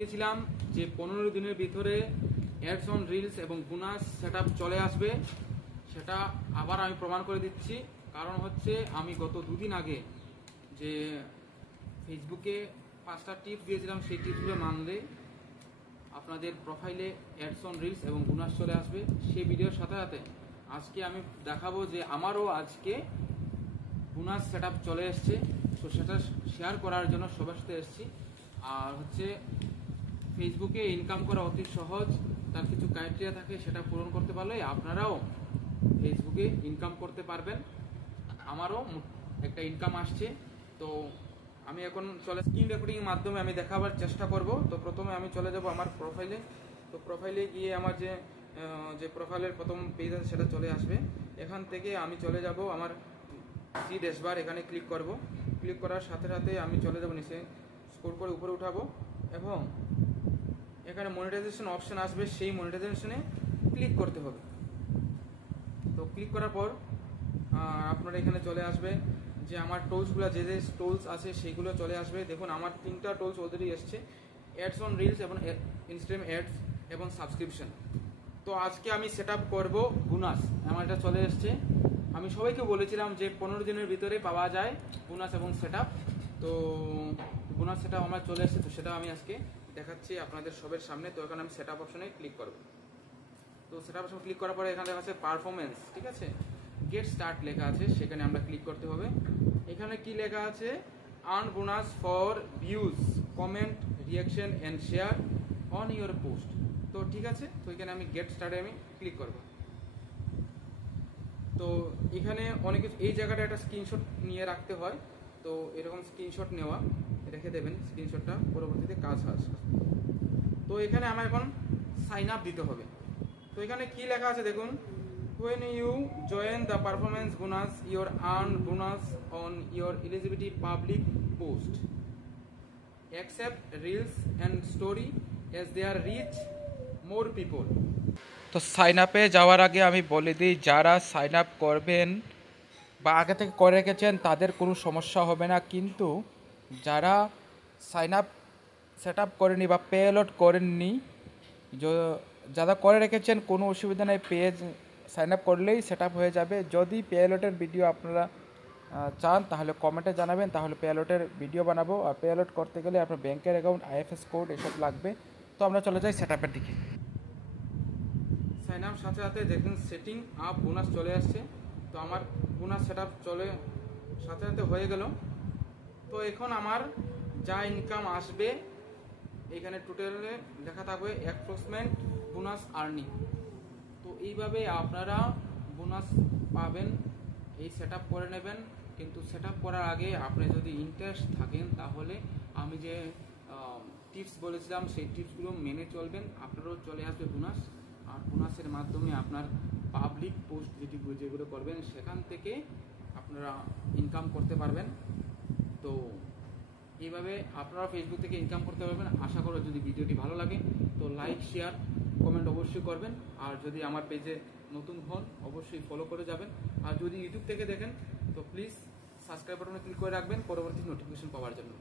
দিয়েছিলাম যে 15 দিনের ভিতরে অ্যাডস অন রিলস এবং বোনাস সেটআপ চলে আসবে, সেটা আবার আমি প্রমাণ করে দিচ্ছি। কারণ হচ্ছে আমি গত দুদিন আগে যে ফেসবুকে 5টা টিপস দিয়েছিলাম, সেই টিপসগুলো মানলে আপনাদের প্রোফাইলে অ্যাডস অন রিলস এবং বোনাস চলে আসবে। সেই ভিডিওর সাথে সাথে আজকে আমি দেখাবো যে আমারও আজকে বোনাস সেটআপ চলে এসছে। তো সেটা শেয়ার করার জন্য সবার সাথে এসেছি। আর হচ্ছে ফেসবুকে ইনকাম করা অতি সহজ, তার কিছু ক্রাইটেরিয়া থাকে, সেটা পূরণ করতে পারলে আপনারাও ফেসবুকে ইনকাম করতে পারবেন। আমারও একটা ইনকাম আসছে। তো আমি এখন স্ক্রিন রেকর্ডিং এর মাধ্যমে আমি দেখাবার চেষ্টা করব। তো প্রথমে আমি চলে যাব আমার প্রোফাইলে। তো প্রোফাইলে গিয়ে আমার যে প্রোফাইলের প্রথম পেজ আছে সেটা চলে আসবে। এখান থেকে আমি চলে যাব আমার সি ড্যাশবার, এখানে ক্লিক করব। ক্লিক করার সাথে সাথে আমি চলে যাব নিচে, স্ক্রল করে উপরে উঠাবো এবং এখানে মনিটাইজেশন অপশন আসবে, সেই মনিটাইজেশনে ক্লিক করতে হবে। তো ক্লিক করার পর আপনার এখানে চলে আসবে যে আমার টোলসগুলো, যে টোলস আছে সেইগুলো চলে আসবে। দেখুন আমার 3টা টোলস অলরেডি এসছে, অ্যাডস অন রিলস এবং ইনস্টাগ্রাম অ্যাডস এবং সাবস্ক্রিপশন। তো আজকে আমি সেট আপ করবো বোনাস, আমার এটা চলে এসছে। আমি সবাইকে বলেছিলাম যে 15 দিনের ভিতরে পাওয়া যায় বোনাস এবং সেট আপ। তো বোনাস সেট আপ আমার চলে এসছে, তো সেটা আমি আজকে দেখাচ্ছি আপনাদের সবার সামনে। তো এখানে আমি সেট আপ অপশনে ক্লিক করব। তো সেট আপ অপশন ক্লিক করার পরে এখানে লেখা আছে পারফরমেন্স, ঠিক আছে, গেট স্টার্ট লেখা আছে, সেখানে আমরা ক্লিক করতে হবে। এখানে কি লেখা আছে, earn bonus for views, comment, reaction and share on your post. তো ঠিক আছে, তো এখানে আমি গেট স্টার্টে আমি ক্লিক করব। তো এখানে অনেক কিছু, এই জায়গাটা একটা স্ক্রিনশট নিয়ে রাখতে হয়। তো এরকম স্ক্রিনশট নেওয়া রেখে দেবেন, স্ক্রিনশটটা পরবর্তীতে কাজ আসবে। তো এখানে আমার এখন সাইন আপ দিতে হবে। তো এখানে কি লেখা আছে দেখুন, when you join the performance bonus your earn bonus on your eligibility public post accept reels and story as they are reach more people। তো সাইন আপে যাওয়ার আগে আমি বলে দিই, যারা সাইন আপ করবেন বা আগে থেকে করে রেখেছেন তাদের কোনো সমস্যা হবে না, কিন্তু যারা সাইন আপ সেট আপ করেনি বা পে অ্যালট করেননি, যারা করে রেখেছেন কোনো অসুবিধা নেই, পেজ সাইন আপ করলেই সেট আপ হয়ে যাবে। যদি পে অ্যালটের ভিডিও আপনারা চান তাহলে কমেন্টে জানাবেন, তাহলে পে অ্যালটের ভিডিও বানাবো। আর পে অ্যালট করতে গেলে আপনার ব্যাংকের অ্যাকাউন্ট, আইএফএস কোড এসব লাগবে। তো আমরা চলে যাই সেট আপের দিকে। সাইন আপ সাথে সাথে দেখুন সেটিং আপ বোনাস চলে আসছে। তো আমার বোনাস সেট আপ সাথে সাথে হয়ে গেল। তো এখন আমার যা ইনকাম আসবে এখানে টোটালে লেখা থাকবে অ্যাপ্রক্সিমেট বোনাস আর্নিং। তো এইভাবে আপনারা বোনাস পাবেন, এই সেট আপ করে নেবেন। কিন্তু সেট আপ করার আগে আপনি যদি ইন্টারেস্ট থাকেন তাহলে আমি যে টিপস বলেছিলাম সেই টিপসগুলো মেনে চলবেন, আপনারও চলে আসবে বোনাস। আর বোনাসের মাধ্যমে আপনার পাবলিক পোস্ট যেগুলো করবেন সেখান থেকে আপনারা ইনকাম করতে পারবেন। তো এইভাবে আপনারা ফেসবুক থেকে ইনকাম করতে পারবেন। আশা করো যদি ভিডিওটি ভালো লাগে তো লাইক, শেয়ার, কমেন্ট অবশ্যই করবেন। আর যদি আমার পেজে নতুন হন অবশ্যই ফলো করে যাবেন। আর যদি ইউটিউব থেকে দেখেন তো প্লিজ সাবস্ক্রাইব বাটনে ক্লিক করে রাখবেন পরবর্তী নোটিফিকেশন পাওয়ার জন্য।